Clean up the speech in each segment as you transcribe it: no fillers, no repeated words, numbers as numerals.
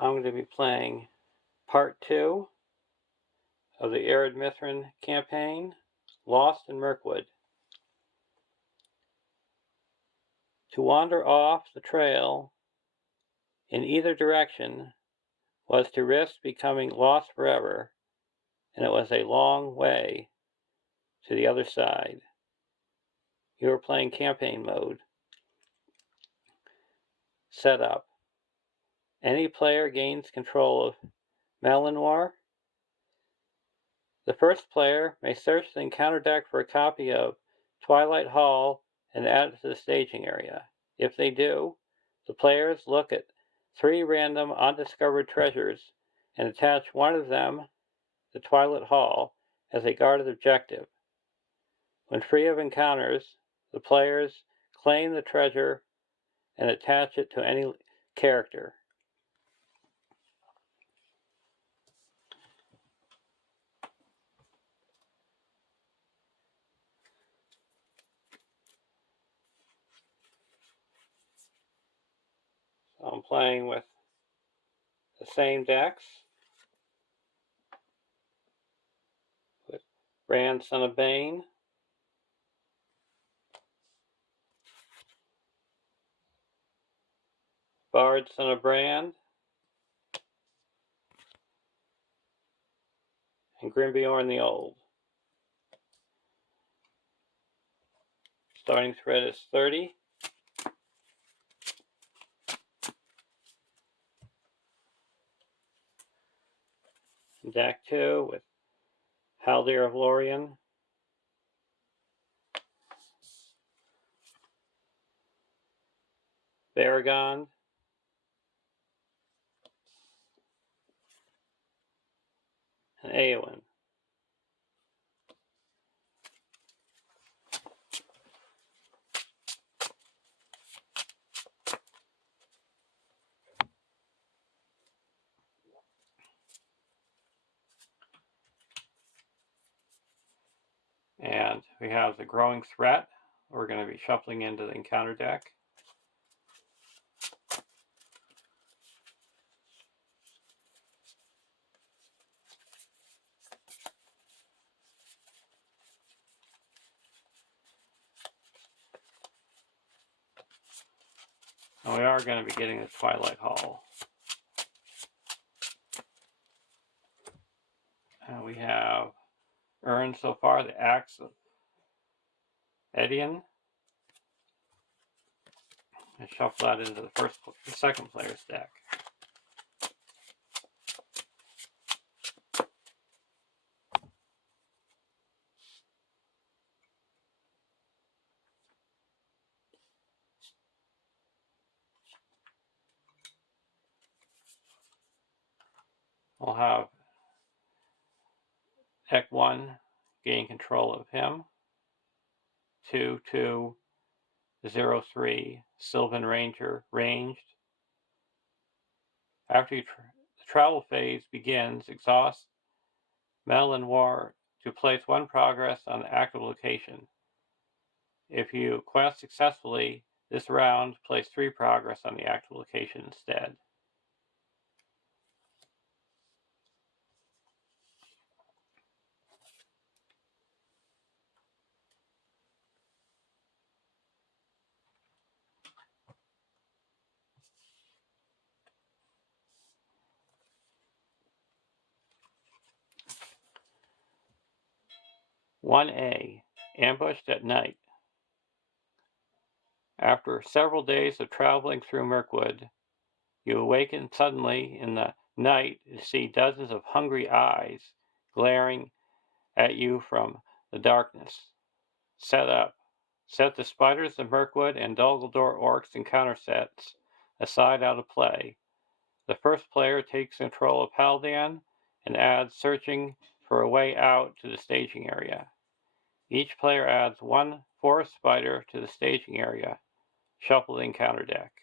I'm going to be playing Part 2 of the Ered Mithrin campaign, Lost in Mirkwood. To wander off the trail in either direction was to risk becoming lost forever, and it was a long way to the other side. You are playing campaign mode. Setup. Any player gains control of Malinois. The first player may search the encounter deck for a copy of Twilight Hall and add it to the staging area. If they do, the players look at 3 random undiscovered treasures and attach one of them to Twilight Hall as a guarded objective. When free of encounters, the players claim the treasure and attach it to any character. So I'm playing with the same decks with Brand, Son of Bane, Bard, Son of Brand, and Grimbeorn the Old. Starting threat is 30. Deck 2 with Haldir of Lorien, Baragond, and Eowyn. And we have the Growing Threat. We're going to be shuffling into the encounter deck. And we are going to be getting the Twilight Hall. We have earned so far the Axe of Edion. And shuffle that into the second player's deck. We'll have deck 1 gain control of him. 2/2/0/3 Sylvan Ranger ranged. After the travel phase begins, exhaust Malinois to place 1 progress on the active location. If you quest successfully this round, place 3 progress on the active location instead. "1A. Ambushed at night. After several days of traveling through Mirkwood, you awaken suddenly in the night to see dozens of hungry eyes glaring at you from the darkness. Set the Spiders of Mirkwood and Dulgaldor Orcs encounter sets aside out of play. The first player takes control of Haldan and adds searching for a way out to the staging area. Each player adds 1 forest spider to the staging area. Shuffle the encounter deck.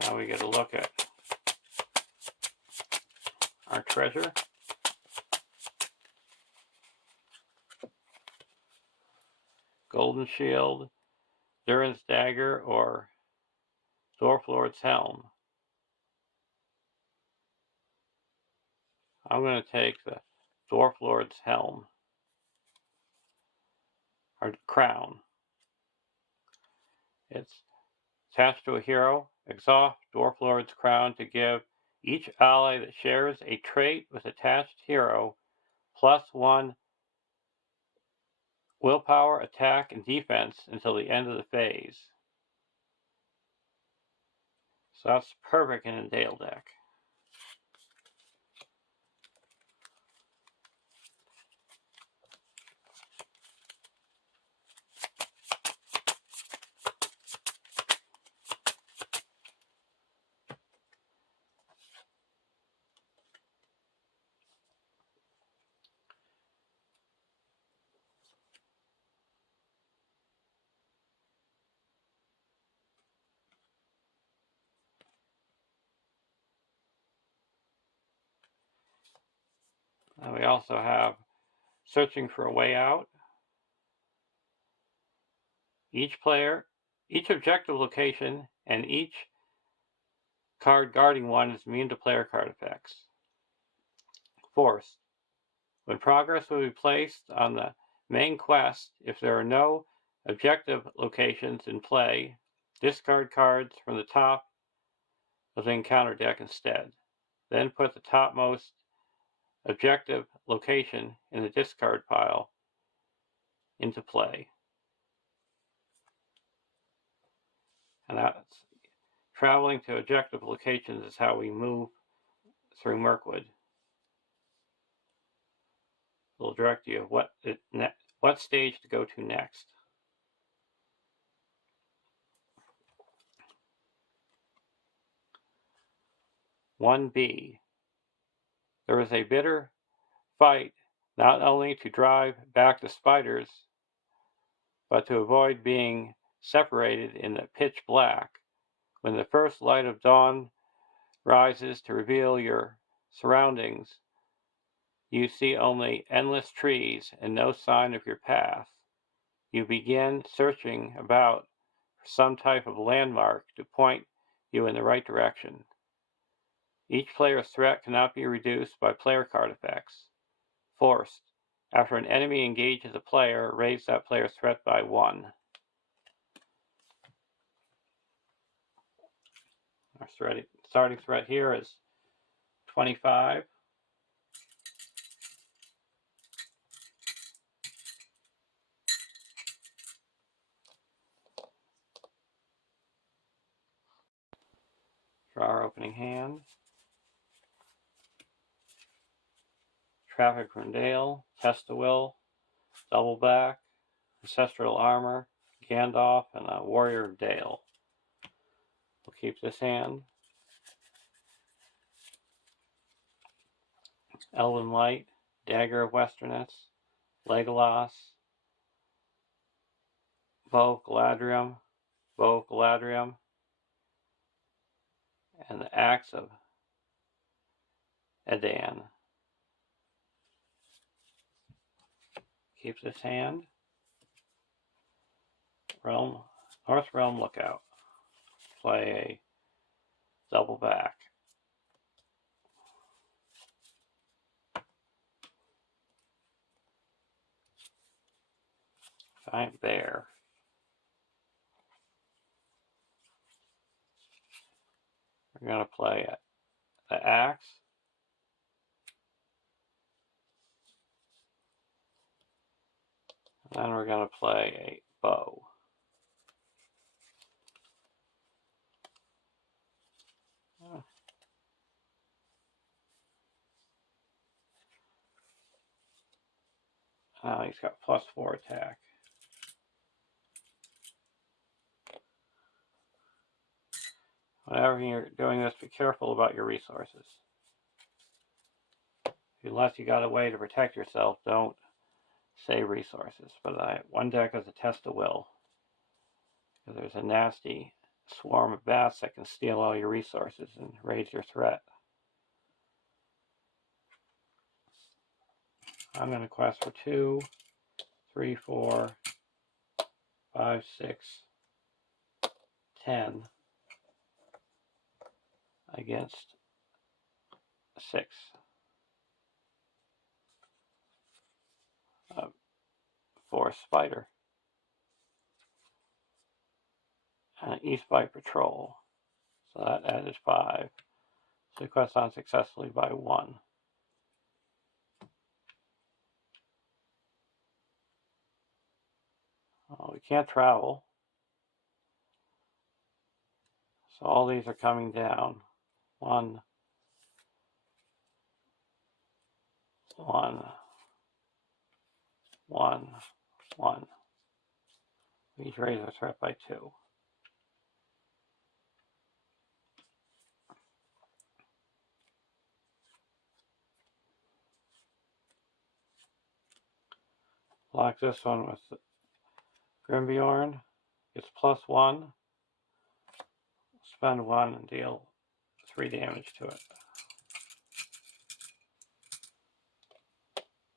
Now we get a look at our treasure. Golden Shield, Durin's Dagger, or Dwarf Lord's Helm. I'm going to take the Dwarf Lord's Helm, or Crown. It's attached to a hero. Exhaust Dwarf Lord's Crown to give each ally that shares a trait with attached hero +1 willpower, attack, and defense until the end of the phase. So that's perfect in a Dale deck. And we also have Searching for a Way Out. Each objective location, and each card guarding one is immune to player card effects. Forced. When progress will be placed on the main quest, if there are no objective locations in play, discard cards from the top of the encounter deck instead. Then put the topmost objective location in the discard pile into play. And that's traveling to objective locations is how we move through Mirkwood. It'll direct you what stage to go to next. (1)B. There is a bitter fight not only to drive back the spiders, but to avoid being separated in the pitch black. When the first light of dawn rises to reveal your surroundings, you see only endless trees and no sign of your path. You begin searching about for some type of landmark to point you in the right direction. Each player's threat cannot be reduced by player card effects. Forced. After an enemy engages a player, raise that player's threat by 1. Our starting threat here is 25. Draw our opening hand. Traffic from Dale, Test of Will, Double Back, Ancestral Armor, Gandalf, and a Warrior of Dale. We'll keep this hand. Elven Light, Dagger of Westerness, Legolas, Bow of Galadriel, and the Axe of Edan. Keep this hand. North Realm Lookout. Play a double back. Giant Bear. We're going to play the Axe. And then we're going to play a Bow. He's got +4 attack. Whenever you're doing this, be careful about your resources. Unless you got a way to protect yourself, don't save resources. But one deck is a Test of Will. There's a nasty swarm of bats that can steal all your resources and raise your threat. I'm going to quest for 2, 3, 4, 5, 6, 10 against 6. Forest Spider. And an East by Patrol. So that added 5. So quest on successfully by 1. We can't travel. So all these are coming down. 1, 1, 1, 1. We each raise our threat by 2. Lock this one with Grimbjorn. It's +1. Spend 1 and deal 3 damage to it.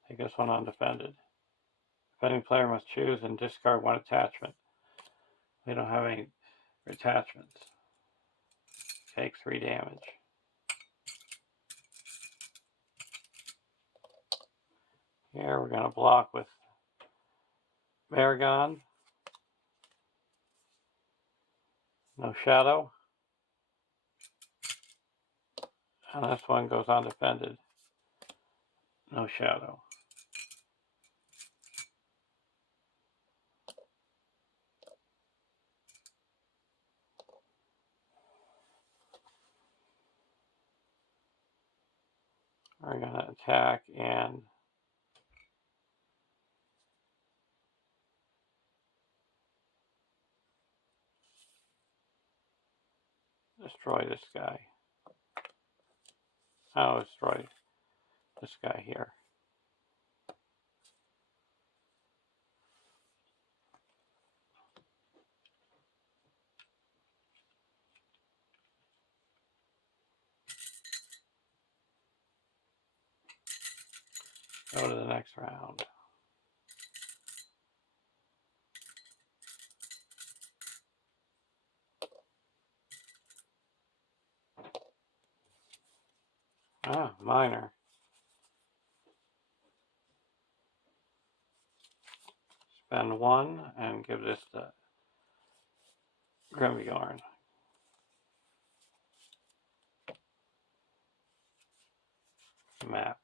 Take this one undefended. Defending player must choose and discard 1 attachment. We don't have any attachments. Take 3 damage. Here we're going to block with Maragon. No shadow. And this one goes undefended. No shadow. We're going to attack and destroy this guy. I'll destroy this guy here. Go to the next round. Minor. Spend 1 and give this to Grimbjorn. Map.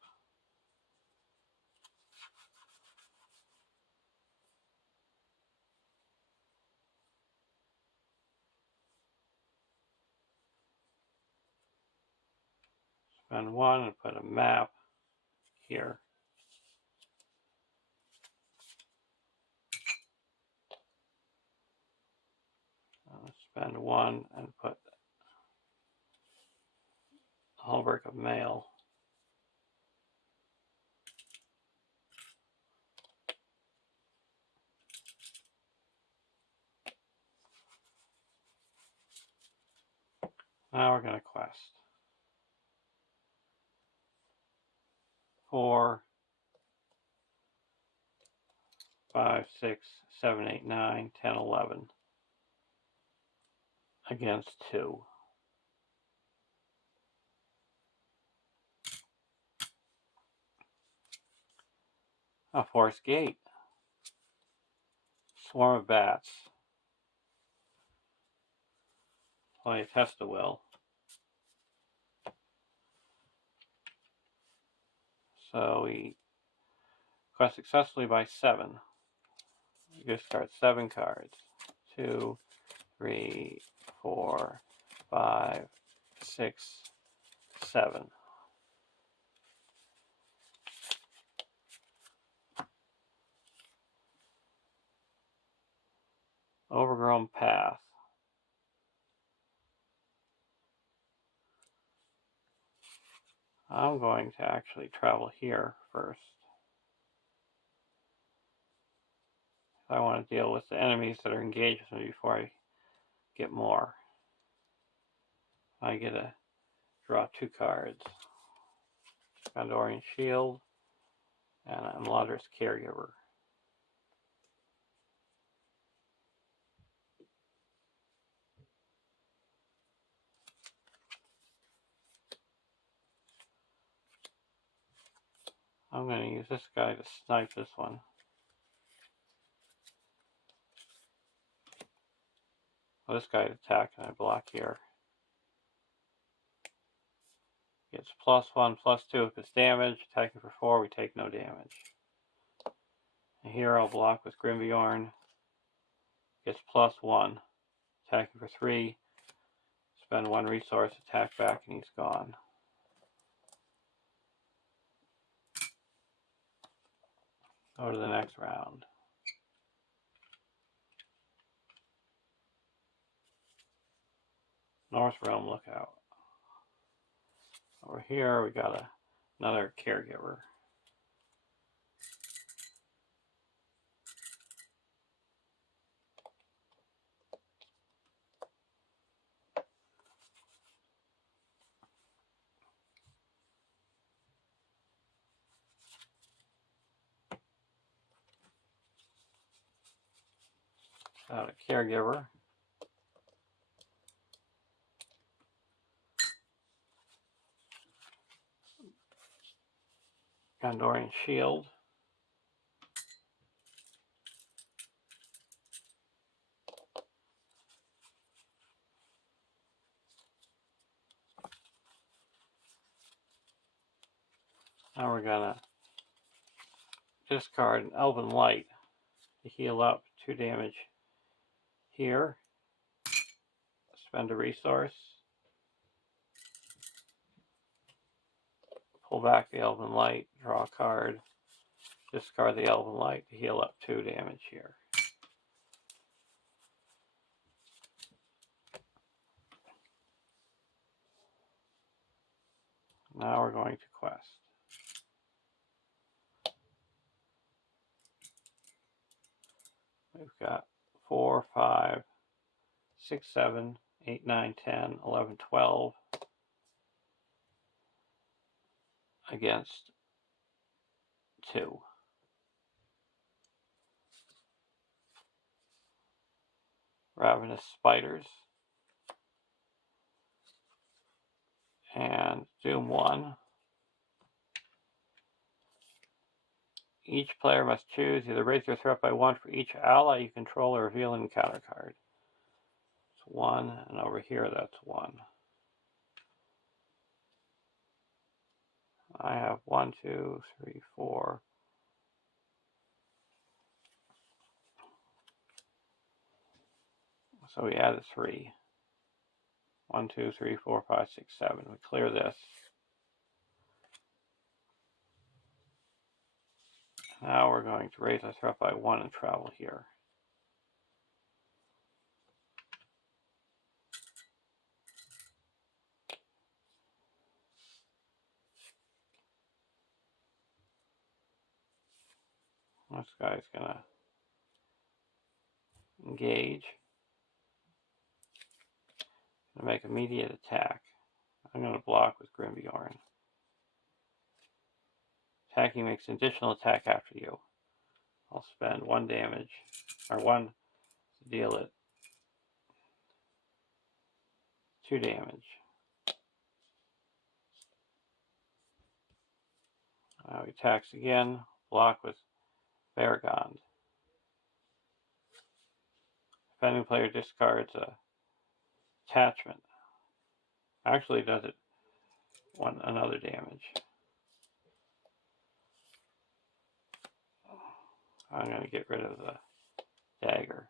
Spend 1 and put a map here. Spend 1 and put a whole brick of mail. Now we're going to quest. 4, 5, 6, 7, 8, 9, 10, 11 against 2. A forest gate. Swarm of bats. Play a test-a-will. So we quest successfully by 7. You discard 7 cards. 2, 3, 4, 5, 6, 7. Overgrown path. I'm going to actually travel here first. I want to deal with the enemies that are engaged with me before I get more. I get to draw 2 cards. Gondorian Shield and a LOTR's Caregiver. I'm going to use this guy to snipe this one. Well, this guy attack and I block here. Gets +1, +2 if it's damage. Attacking for 4, we take no damage. And here I'll block with Grimbjorn. Gets +1. Attacking for 3. Spend 1 resource, attack back, and he's gone. Go to the next round. North Realm Lookout. Over here we got another Caregiver. Got a Caregiver. Gondorian Shield. Now we're gonna discard an Elven Light to heal up 2 damage here. Spend a resource. Pull back the Elven Light, draw a card. Discard the Elven Light to heal up 2 damage here. Now we're going to quest. We've got 4, 5, 6, 7, 8, 9, 10, 11, 12 against 2. Ravenous Spiders and Doom 1. Each player must choose either raise their threat by 1 for each ally you control or reveal an encounter card. It's 1, and over here that's 1. I have 1, 2, 3, 4. So we added 3. 1, 2, 3, 4, 5, 6, 7. We clear this. Now we're going to raise our threat by 1 and travel here. This guy's gonna engage. Gonna make immediate attack. I'm gonna block with Grimbjorn. Attacking makes an additional attack after you. I'll spend 1 damage, or 1 to deal it 2 damage. Now he attacks again, block with Varagond. Defending player discards a attachment. Actually does it another damage. I'm going to get rid of the dagger.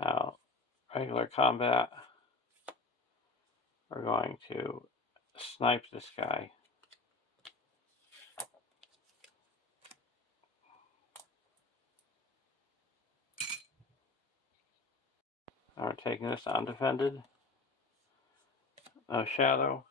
Now, regular combat, we're going to snipe this guy. Now we're taking this undefended. No shadow.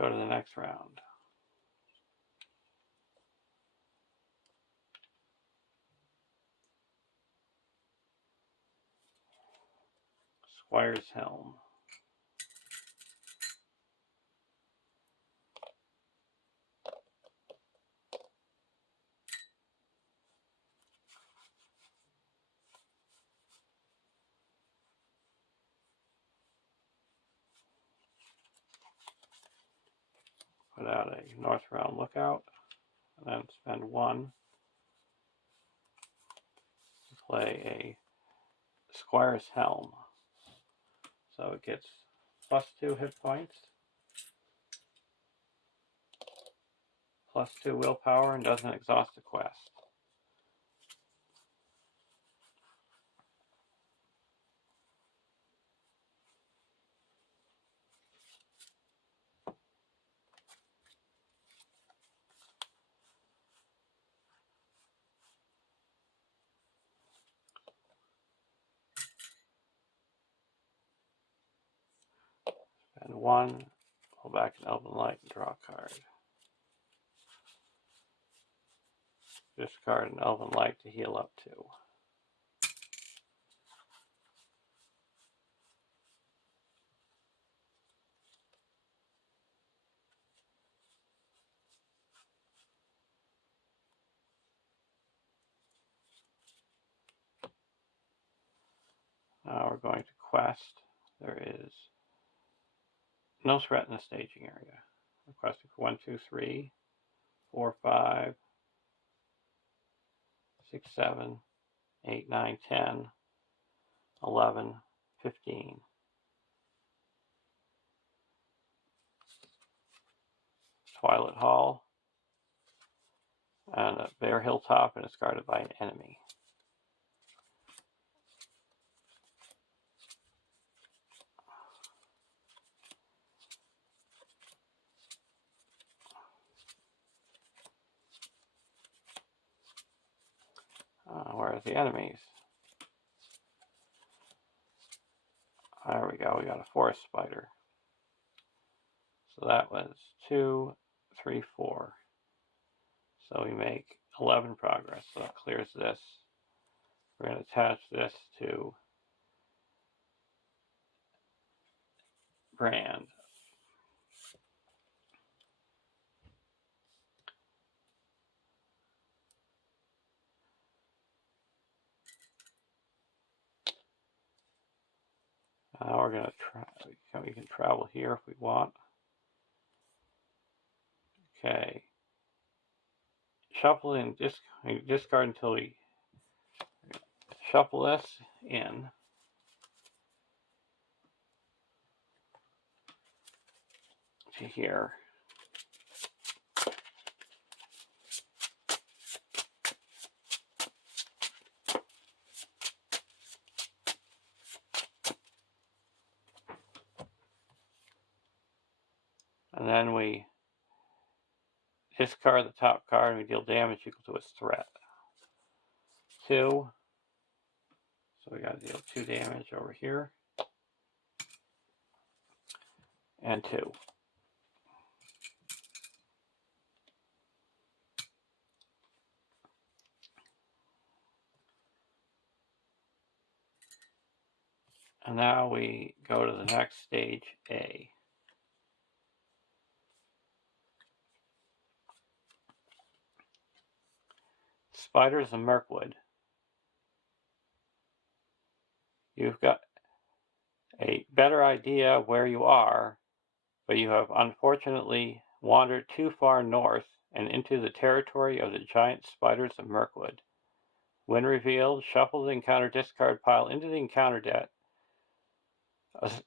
go to the next round. Squire's Helm. Put out a North Realm Lookout, and then spend 1 to play a Squire's Helm. So it gets +2 hit points, +2 willpower, and doesn't exhaust the quest. Spend 1, pull back an Elven Light and draw a card. Discard an Elven Light to heal up 2. Now we're going to quest. There is no threat in the staging area. Requesting for 1, 2, 3, 4, 5, 6, 7, 8, 9, 10, 11, 15. Twilight Hall, and a bare hilltop, and it's guarded by an enemy. Where are the enemies? There we go, we got a forest spider. So that was 2, 3, 4. So we make 11 progress, so that clears this. We're going to attach this to Brand. We're going to try, we can travel here if we want. Okay. Shuffle and discard until we shuffle this in. To here. And then we discard the top card and we deal damage equal to its threat. 2. So we got to deal 2 damage over here. And 2. And now we go to the next stage, A. Spiders of Mirkwood. You've got a better idea of where you are, but you have unfortunately wandered too far north and into the territory of the giant spiders of Mirkwood. When revealed, shuffle the encounter discard pile into the encounter deck.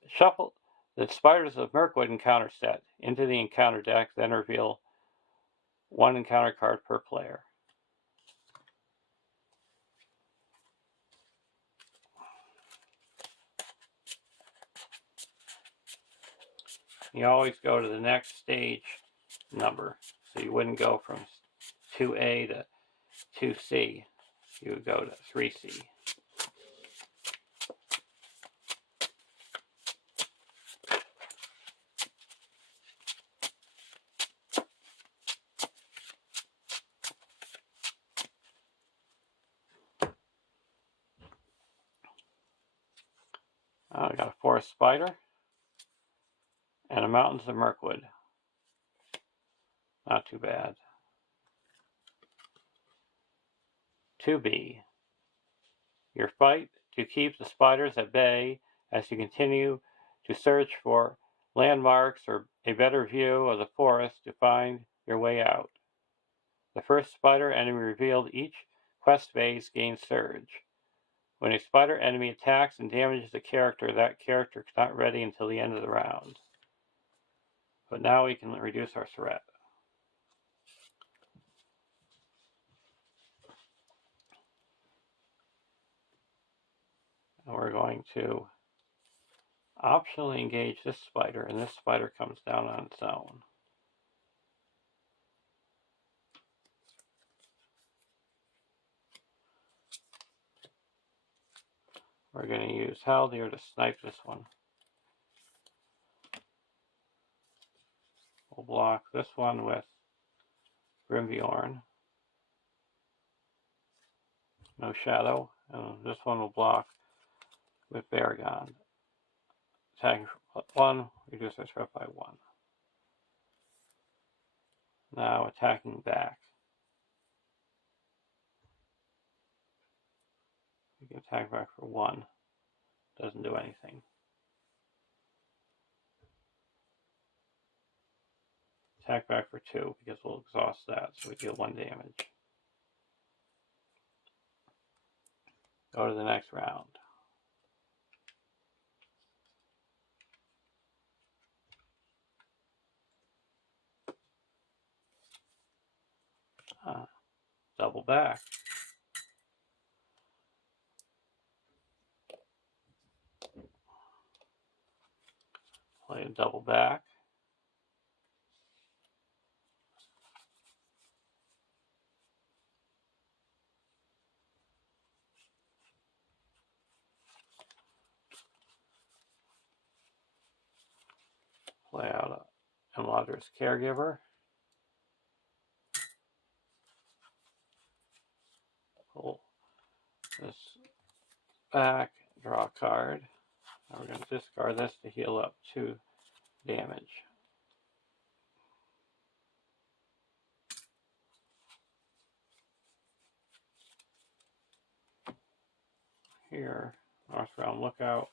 Shuffle the Spiders of Mirkwood encounter set into the encounter deck, then reveal 1 encounter card per player. You always go to the next stage number, so you wouldn't go from 2A to 2C. You would go to 3C. Forest Spider, and a Mountains of Mirkwood. Not too bad. 2B. Your fight to keep the spiders at bay as you continue to search for landmarks or a better view of the forest to find your way out. The first spider enemy revealed each quest phase gains surge. When a spider enemy attacks and damages a character, that character is not ready until the end of the round. But now we can reduce our threat. And we're going to optionally engage this spider, and this spider comes down on its own. We're going to use Haldir to snipe this one. We'll block this one with Grimviorn. No shadow. And this one will block with Baragon. Attacking for 1, reduce our threat by 1. Now attacking back. We can attack back for 1. Doesn't do anything. Attack back for 2 because we'll exhaust that, so we deal 1 damage. Go to the next round. Double back. Play a double back. Play out a Imladris Caregiver. Pull this back, draw a card. Now we're going to discard this to heal up 2 damage. Here, Northbound Lookout.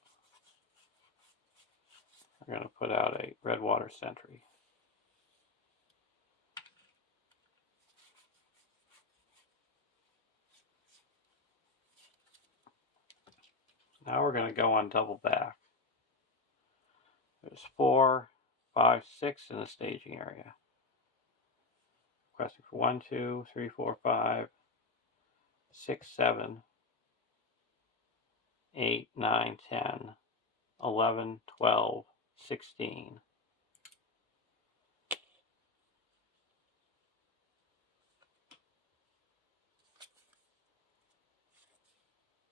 We're going to put out a Redwater Sentry. Now we're going to go on double back. There's 4, 5, 6 in the staging area. Requesting for 1, 2, 3, 4, 5, 6, 7, 8, 9, 10, 11, 12, 16.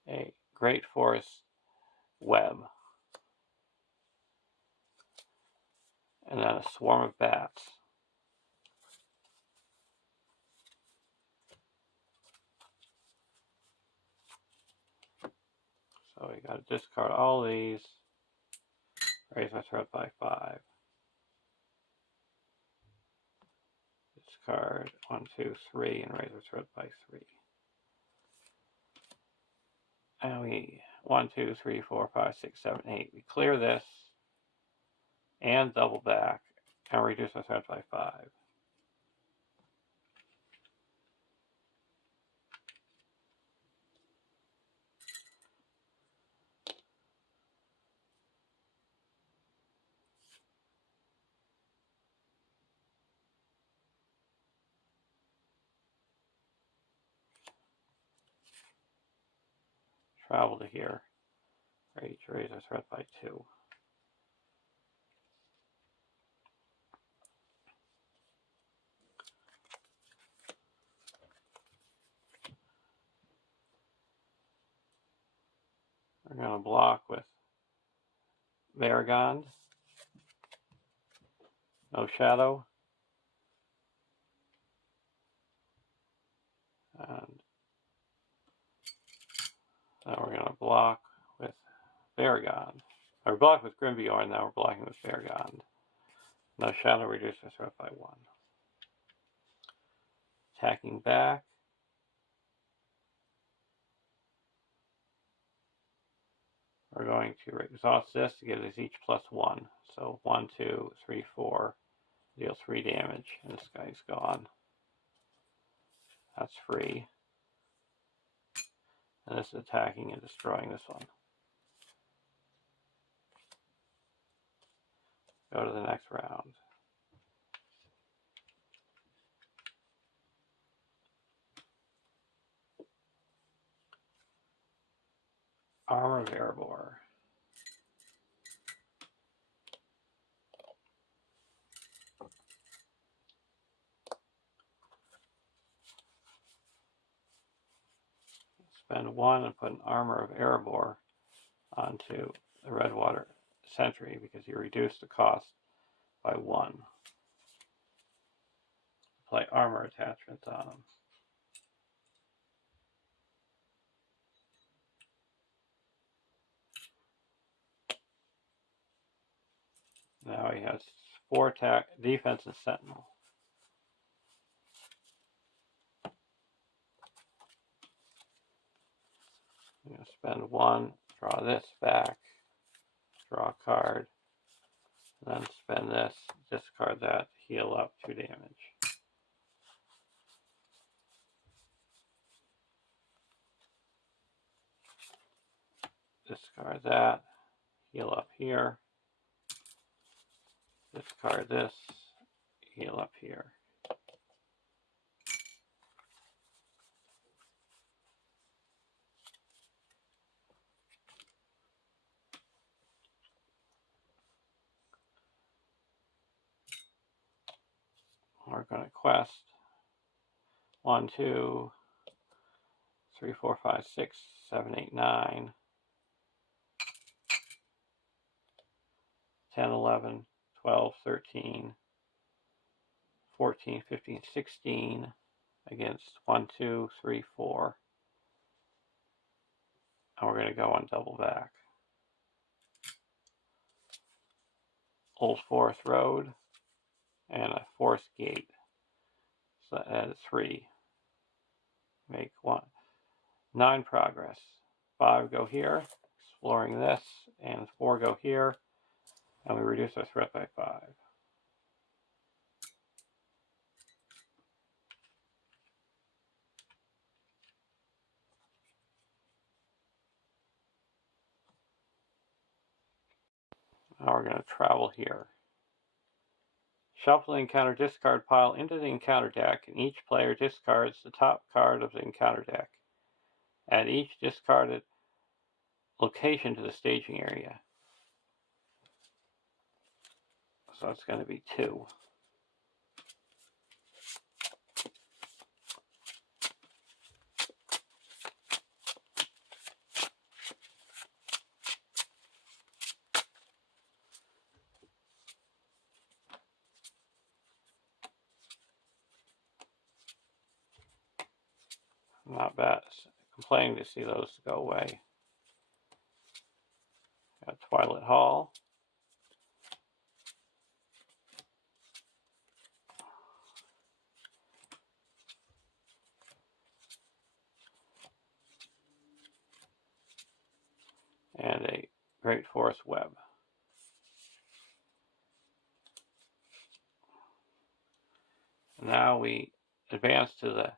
A Great Forest Web. And then a swarm of bats. So we got to discard all these. Raise our threat by 5. Discard 1, 2, 3, and raise our threat by 3. And we 1, 2, 3, 4, 5, 6, 7, 8. We clear this and double back and reduce our threat by 5. Travel to here. Raise our threat by 2. We're going to block with Baragon. No shadow. And now we're going to block with Baragon. Or blocked with Grimbeorn, now we're blocking with Beargond. No shadow, reduce our threat by 1. Attacking back. We're going to exhaust this to give us each +1. So 1, 2, 3, 4. Deal 3 damage, and this guy's gone. That's free. And this is attacking and destroying this one. Go to the next round. Armor of Erebor. Spend 1 and put an Armor of Erebor onto the Redwater Sentry because you reduce the cost by 1. Apply armor attachments on them. Now he has 4 attack, defense, and sentinel. I'm going to spend 1, draw this back, draw a card, and then spend this, discard that, heal up 2 damage. Discard that, heal up here, discard this, heal up here. We're going to quest 1, 2, 3, 4, 5, 6, 7, 8, 9, 10, 11, 12, 13, 14, 15, 16 against 1, 2, 3, 4. And we're going to go on double back. Old Forest Road and a Forest Gate. So that is 3. Make 1. 9 progress. 5 go here, exploring this, and 4 go here, and we reduce our threat by 5. Now we're going to travel here. Shuffle the encounter discard pile into the encounter deck, and each player discards the top card of the encounter deck. Add each discarded location to the staging area. So it's going to be 2. Not bad. Complaining to see those go away. Got Twilight Hall. And a Great Forest Web. Now we advance to the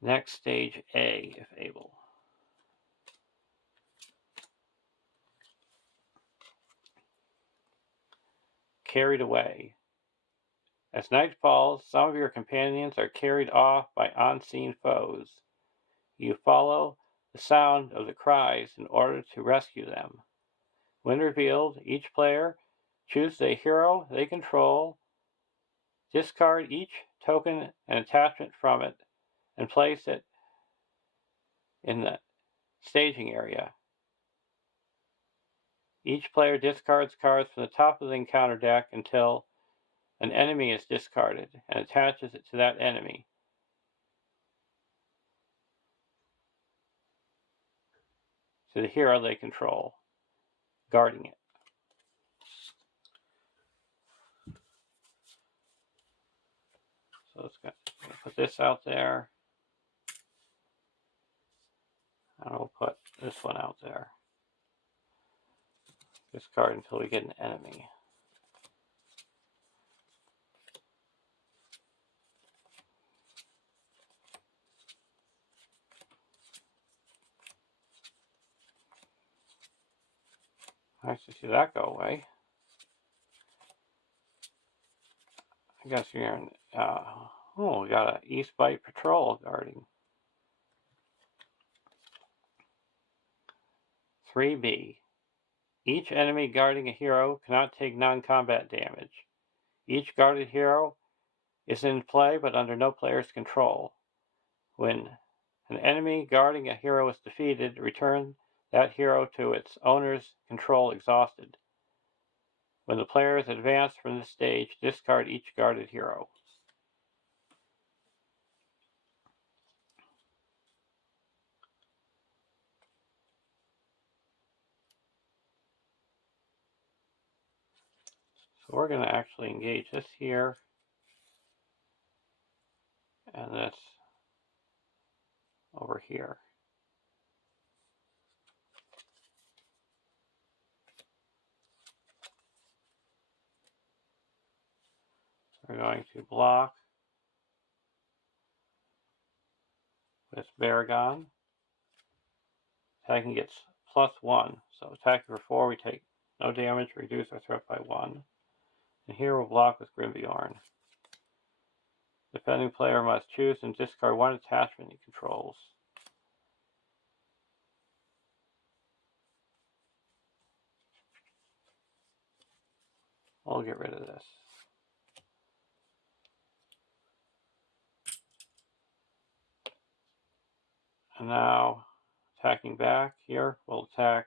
next stage A, if able. Carried away. As night falls, some of your companions are carried off by unseen foes. You follow the sound of the cries in order to rescue them. When revealed, each player chooses a hero they control, discard each token and attachment from it, and place it in the staging area. Each player discards cards from the top of the encounter deck until an enemy is discarded and attaches it to that enemy. To the hero they control. guarding it. So it's going to put this out there. And we'll put this one out there. Discard until we get an enemy. Nice to see that go away. I guess you're in, oh, we got an East Bite Patrol guarding. 3B. Each enemy guarding a hero cannot take non-combat damage. Each guarded hero is in play but under no player's control. When an enemy guarding a hero is defeated, return that hero to its owner's control exhausted. When the players advance from this stage, discard each guarded hero. So we're going to actually engage this here, and this over here. We're going to block with Baragon. Attacking gets +1, so attacking for 4, we take no damage, reduce our threat by 1. And here we'll block with Grimbjorn. Defending player must choose and discard one attachment he controls. We'll get rid of this. And now, attacking back here, we'll attack,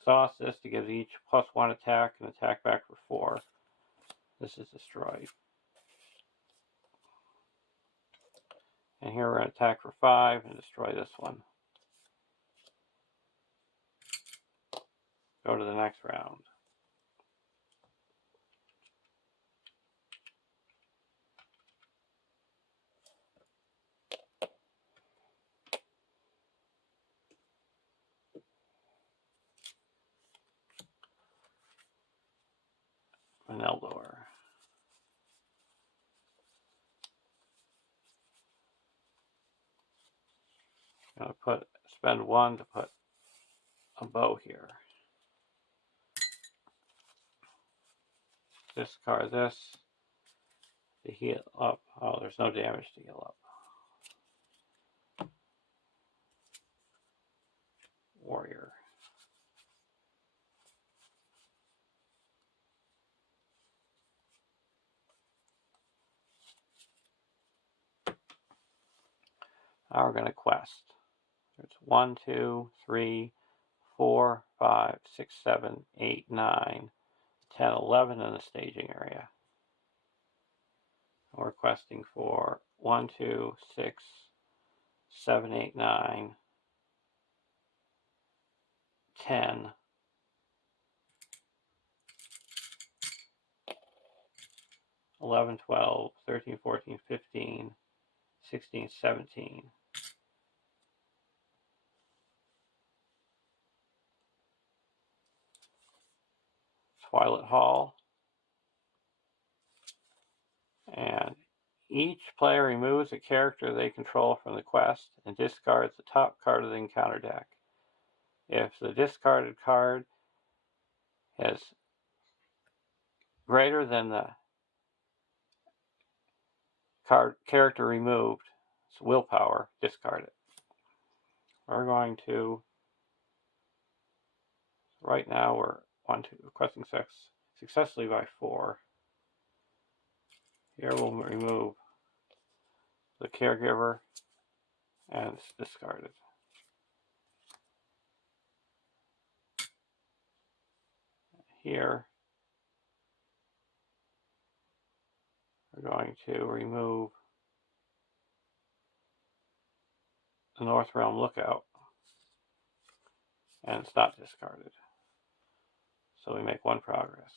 exhaust this to give each +1 attack and attack back for 4. This is destroyed. And here we're going to attack for 5 and destroy this one. Go to the next round. An LOTR. I'm going to spend 1 to put a bow here. Discard this to heal up. Oh, there's no damage to heal up. Warrior. Now we're going to quest. There's 1, 2, 3, 4, 5, 6, 7, 8, 9, 10, 11 in the staging area. We're questing for 1, 2, 6, 7, 8, 9, 10, 11, 12, 13, 14, 15, 16, 17. Twilight Hall. And each player removes a character they control from the quest and discards the top card of the encounter deck. If the discarded card is greater than the character removed, it's willpower, discard it. We're going to, right now we're requesting successfully by 4. Here we'll remove the caregiver and it's discarded. Here we're going to remove the North Realm Lookout, and it's not discarded. So we make 1 progress.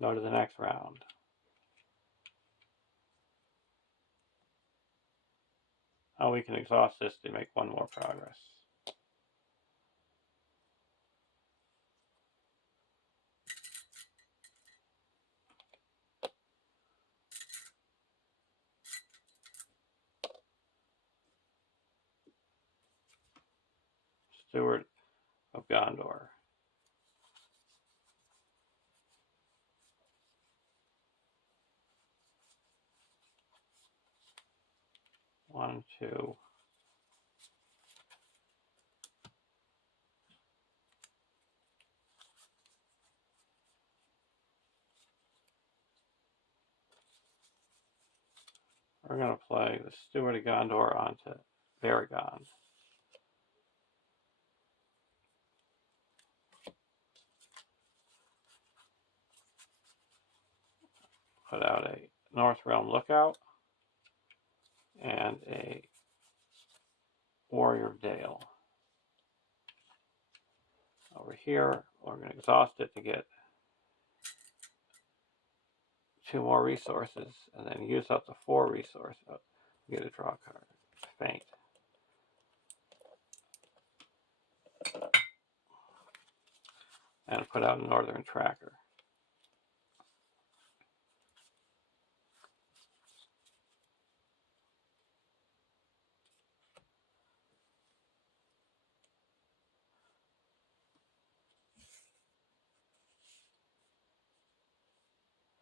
Go to the next round. Oh, we can exhaust this to make 1 more progress. Steward of Gondor. One, two. We're going to play the Steward of Gondor onto Varagon. Put out a North Realm Lookout and a Warrior of Dale. Over here, we're going to exhaust it to get 2 more resources, and then use up the 4 resources. Get a draw card. Faint. And put out a Northern Tracker.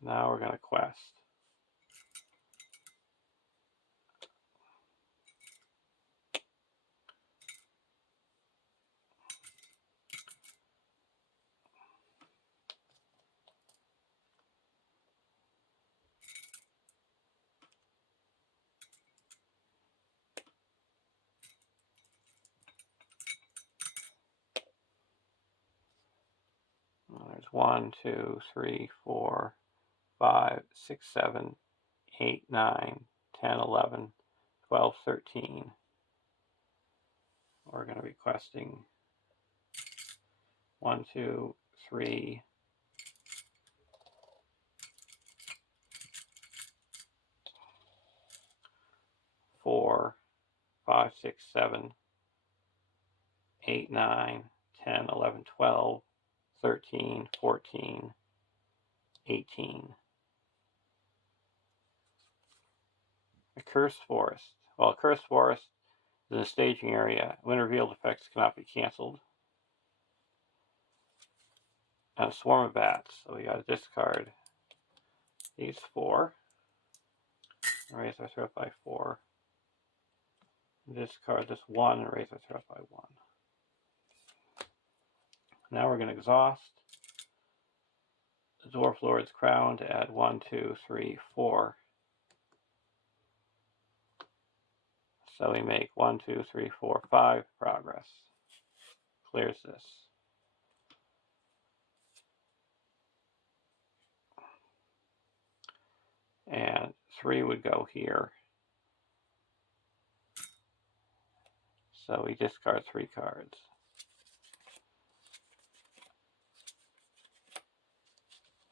Now we're going to quest. There's 1, 2, 3, 4, 5, 6, 7, 8, 9, 10, 11, 12, 13. We're going to be questing 1, 2, 3, 4, 5, 6, 7, 8, 9, 10, 11, 12, 13, 14, 18. A Cursed Forest. Well, a Cursed Forest is a staging area. When revealed, effects cannot be canceled. And a Swarm of Bats. So we got to discard these 4. Raise our threat by 4. Discard this 1 and raise our threat by 1. Now we're going to exhaust the Dwarf Lord's Crown to add 1, 2, 3, 4. So we make 1, 2, 3, 4, 5 progress. Clears this. And 3 would go here. So we discard 3 cards.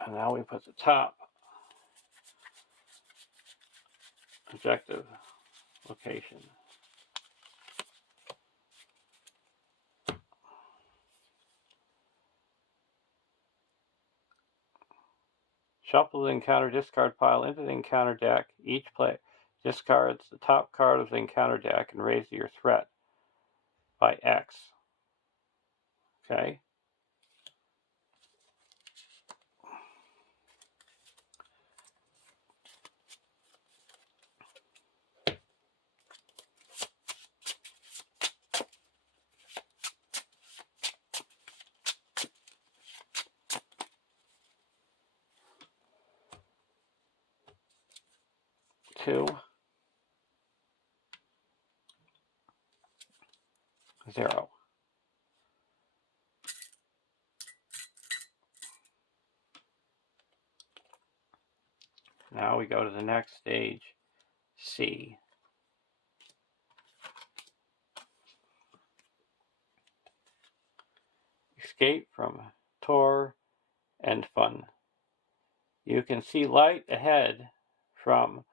And now we put the top objective location. Shuffle the encounter discard pile into the encounter deck. Each player discards the top card of the encounter deck and raise your threat by X. Okay? Two, 0. Now we go to the next stage, C. escape from Tor and Fun. You can see light ahead from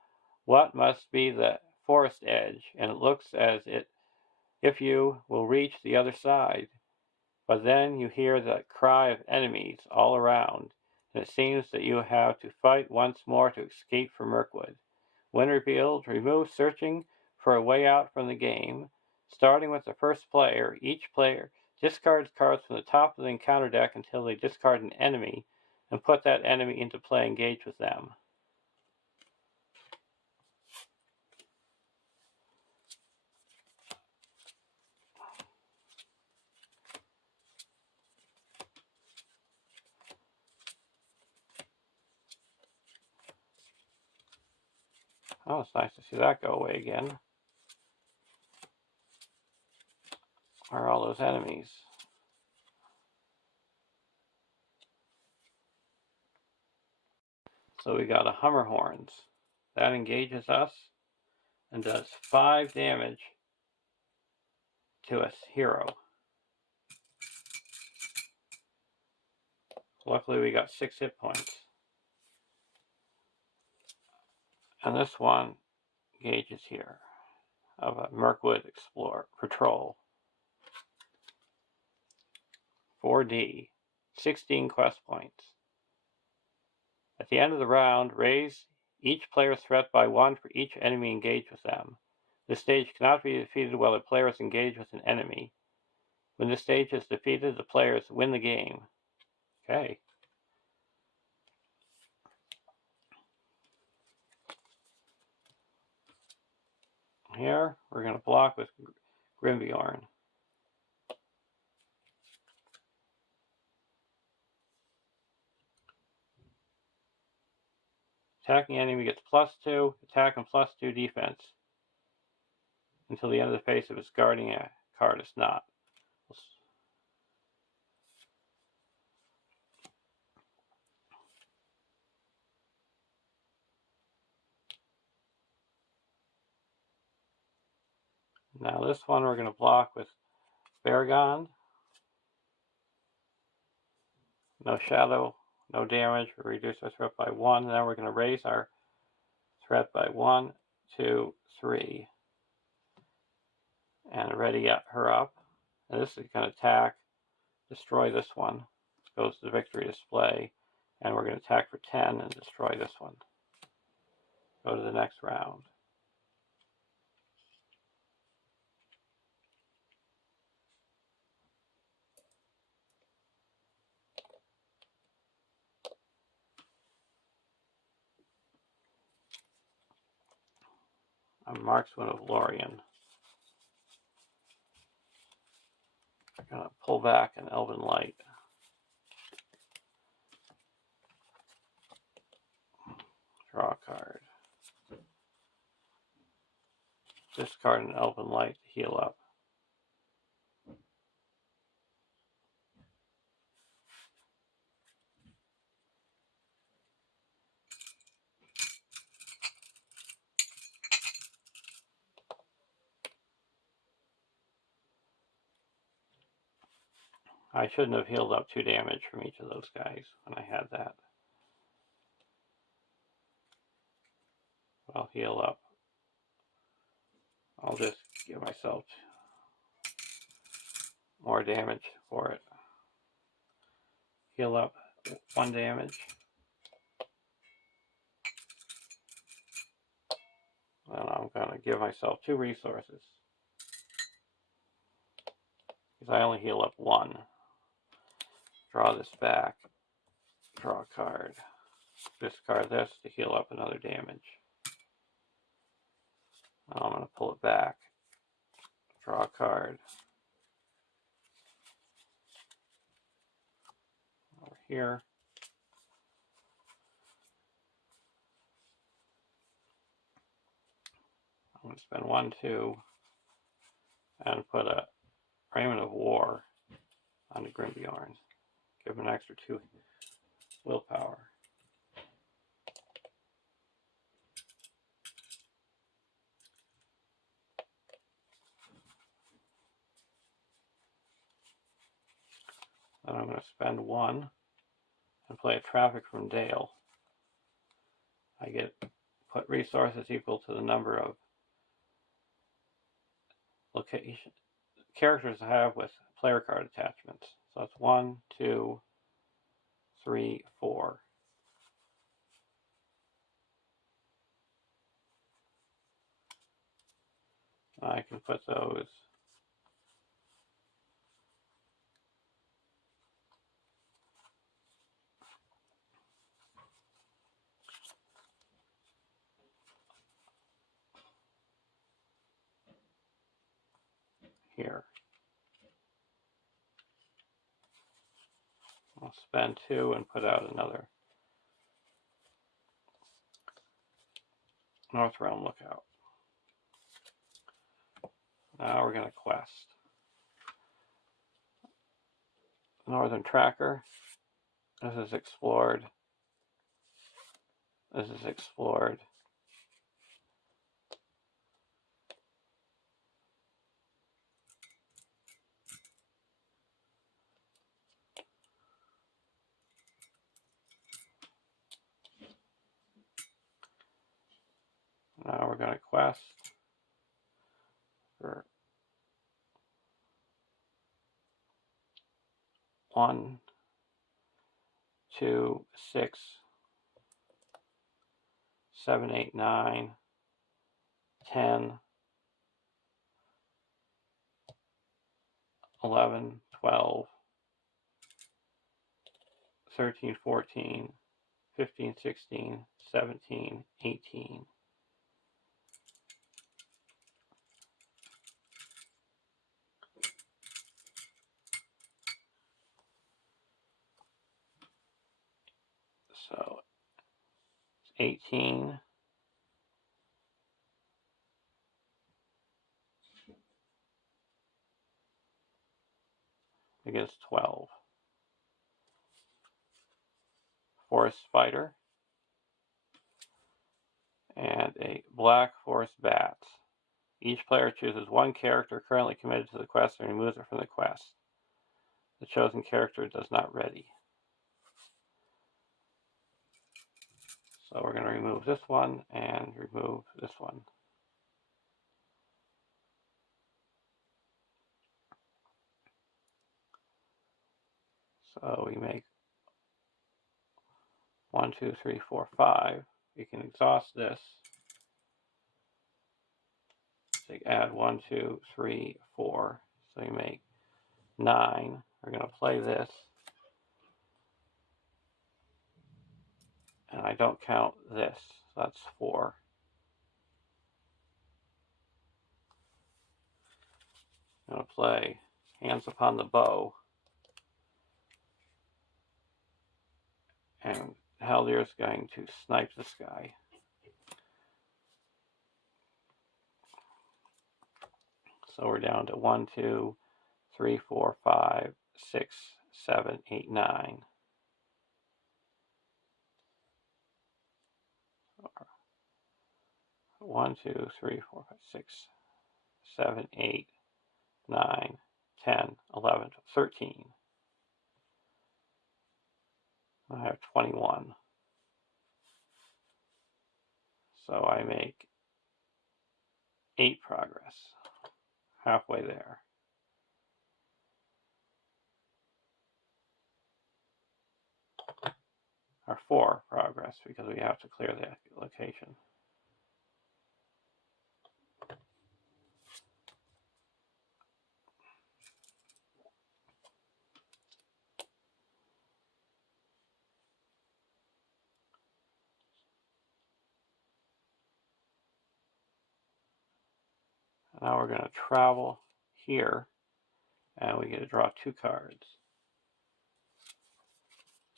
what must be the forest edge, and it looks as if you will reach the other side. But then you hear the cry of enemies all around, and it seems that you have to fight once more to escape from Mirkwood. When revealed, remove searching for a way out from the game. Starting with the first player, each player discards cards from the top of the encounter deck until they discard an enemy, and put that enemy into play, engage with them. Oh, it's nice to see that go away again. Where are all those enemies? So we got a Hummer Horns. That engages us and does 5 damage to a hero. Luckily we got 6 hit points. And this one engages here of a Mirkwood Patrol. 4D, 16 quest points. At the end of the round, raise each player's threat by 1 for each enemy engaged with them. This stage cannot be defeated while the player is engaged with an enemy. When this stage is defeated, the players win the game. Okay. Here, we're going to block with Grimbjorn. Attacking enemy gets +2, attack and +2 defense until the end of the phase if it's guarding a card. It's not. Now this one we're going to block with Baragon. No shadow, no damage. We reduce our threat by 1. Now we're going to raise our threat by 1, 2, 3. And ready her up. And this is going to attack, destroy this one. Goes to the victory display. And we're going to attack for 10 and destroy this one. Go to the next round. I'm Marksman of Lorien. I'm going to pull back an Elven Light. Draw a card. Discard an Elven Light to heal up. I shouldn't have healed up 2 damage from each of those guys when I had that. I'll heal up. I'll just give myself more damage for it. Heal up 1 damage. And I'm going to give myself 2 resources. Because I only heal up 1. Draw this back. Draw a card. Discard this to heal up another damage. Now I'm going to pull it back. Draw a card. Over here. I'm going to spend 1, 2, and put a Raiment of War onto Grimbjorn. Give him an extra 2 willpower. Then I'm I'm going to spend 1 and play a traffic from Dale. I get put resources equal to the number of location characters I have with player card attachments. So that's 1, 2, 3, 4. I can put those here. I'll spend 2 and put out another North Realm Lookout. Now we're going to quest. Northern Tracker. This is explored. This is explored. Now we're going to quest for 1, 2, 6, 7, 8, 9, 10, 11, 12, 13, 14, 15, 16, 17, 18. So 18 against 12. Forest Spider and a Black Forest Bat. Each player chooses 1 character currently committed to the quest and removes it from the quest. The chosen character does not ready. So we're going to remove this one and remove this one. So we make 1, 2, 3, 4, 5. We can exhaust this. So add 1, 2, 3, 4. So you make 9. We're going to play this. And I don't count this. So that's 4. I'm going to play Hands Upon the Bow. And Haldyr's going to snipe this guy. So we're down to 1, 2, 3, 4, 5, 6, 7, 8, 9. 1, 2, 3, 4, 5, 6, 7, 8, 9, 10, 11, 13. I have 21. So I make 8 progress. Halfway there. Or 4 progress because we have to clear the location. Now we're going to travel here, and we get to draw 2 cards.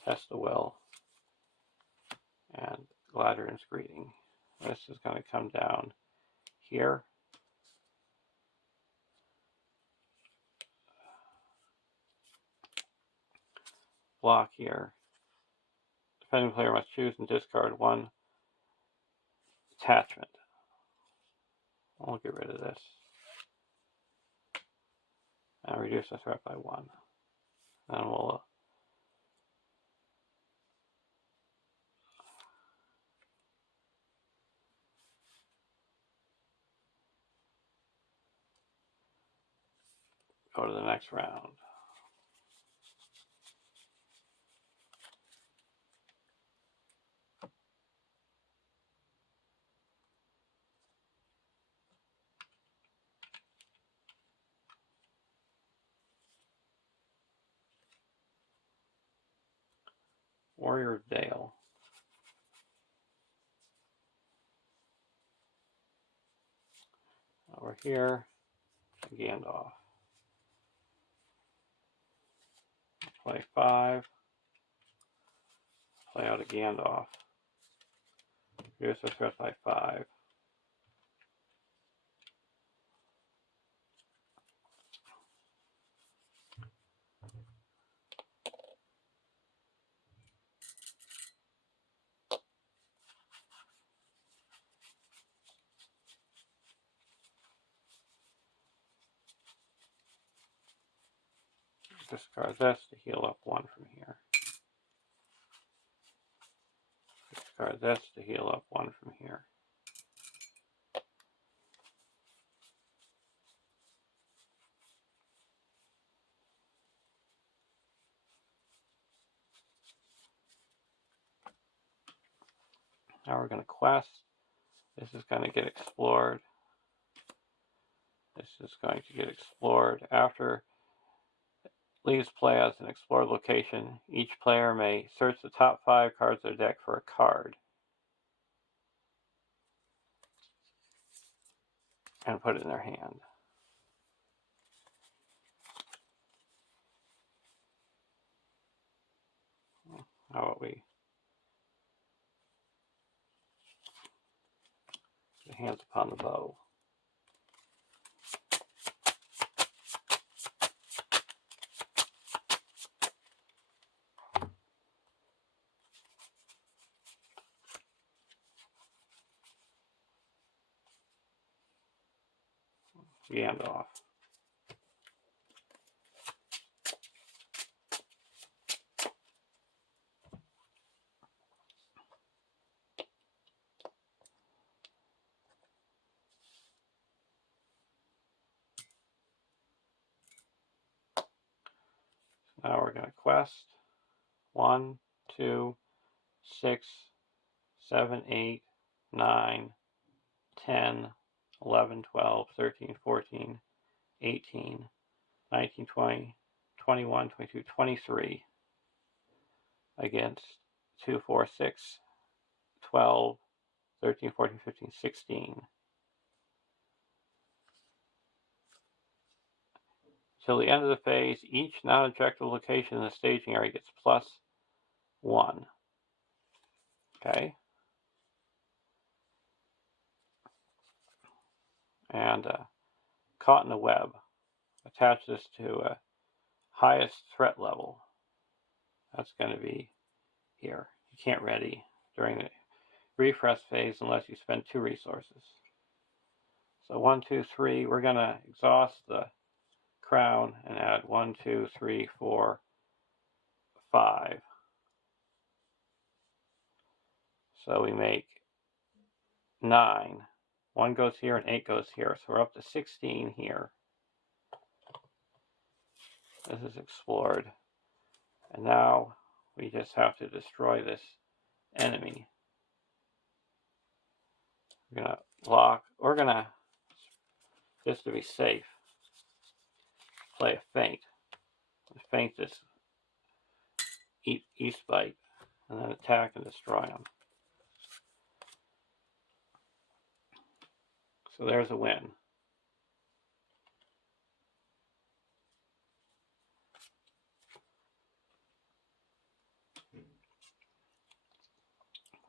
Test the Will and Gladrun's Greeting. This is going to come down here. Block here. Defending player must choose and discard 1 attachment. I'll get rid of this. And reduce the threat by 1. Then we'll go to the next round. Warrior Dale. Over here, Gandalf. Play 5. Play out a Gandalf. Reduce the threat by 5. Discard this to heal up 1 from here. Discard this to heal up 1 from here. Now we're going to quest. This is going to get explored. This is going to get explored. After leaves play as an explored location, each player may search the top 5 cards of their deck for a card and put it in their hand. How about we get hands upon the bow? Gandalf. Now we're going to quest 1, 2, 6, 7, 8, 9, 10, 11, 12, 13, 14, 18, 19, 20, 21, 22, 23 against 2, 4, 6, 12, 13, 14, 15, 16. Till the end of the phase, each non-objective location in the staging area gets +1. Okay? And caught in a web. Attach this to a highest threat level. That's going to be here. You can't ready during the refresh phase unless you spend 2 resources. So 1, 2, 3, we're going to exhaust the crown and add 1, 2, 3, 4, 5. So we make 9. 1 goes here and 8 goes here. So we're up to 16 here. This is explored. And now we just have to destroy this enemy. We're going to block. We're going to, just to be safe, play a feint. Feint this East Bite, and then attack and destroy them. So there's a win.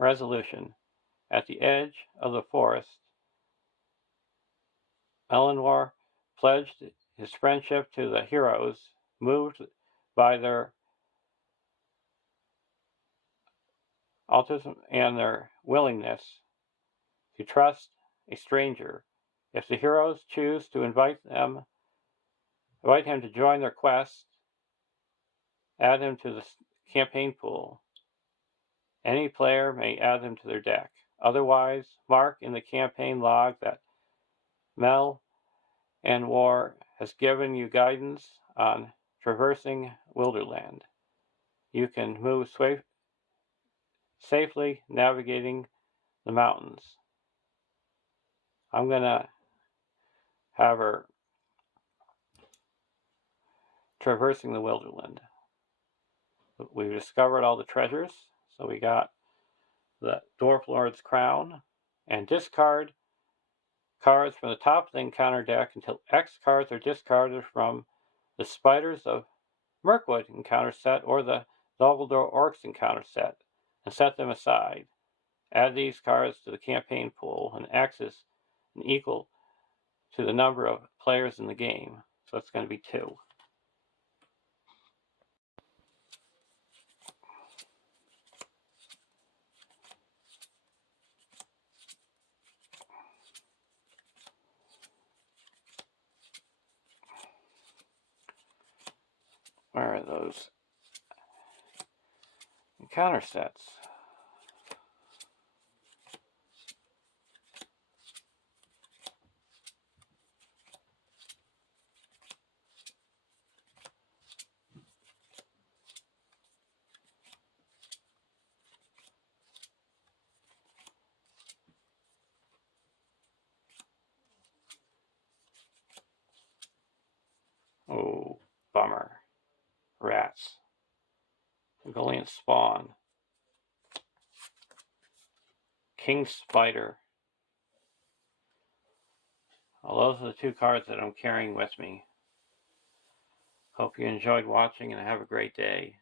Resolution. At the edge of the forest, Elenor pledged his friendship to the heroes, moved by their altruism and their willingness to trust a stranger. If the heroes choose to invite him to join their quest, add him to the campaign pool. Any player may add them to their deck. Otherwise, mark in the campaign log that Mel and War has given you guidance on traversing Wilderland. You can move safely navigating the mountains. I'm going to have her traversing the Wilderland. We've discovered all the treasures, so we got the Dwarf Lord's crown, and discard cards from the top of the encounter deck until X cards are discarded from the Spiders of Mirkwood encounter set or the Dumbledore Orcs encounter set, and set them aside. Add these cards to the campaign pool, and X is equal to the number of players in the game, so it's going to be 2. Where are those encounter sets? Oh, bummer. Rats. Mongolian Spawn. King Spider. Well, those are the 2 cards that I'm carrying with me. Hope you enjoyed watching and have a great day.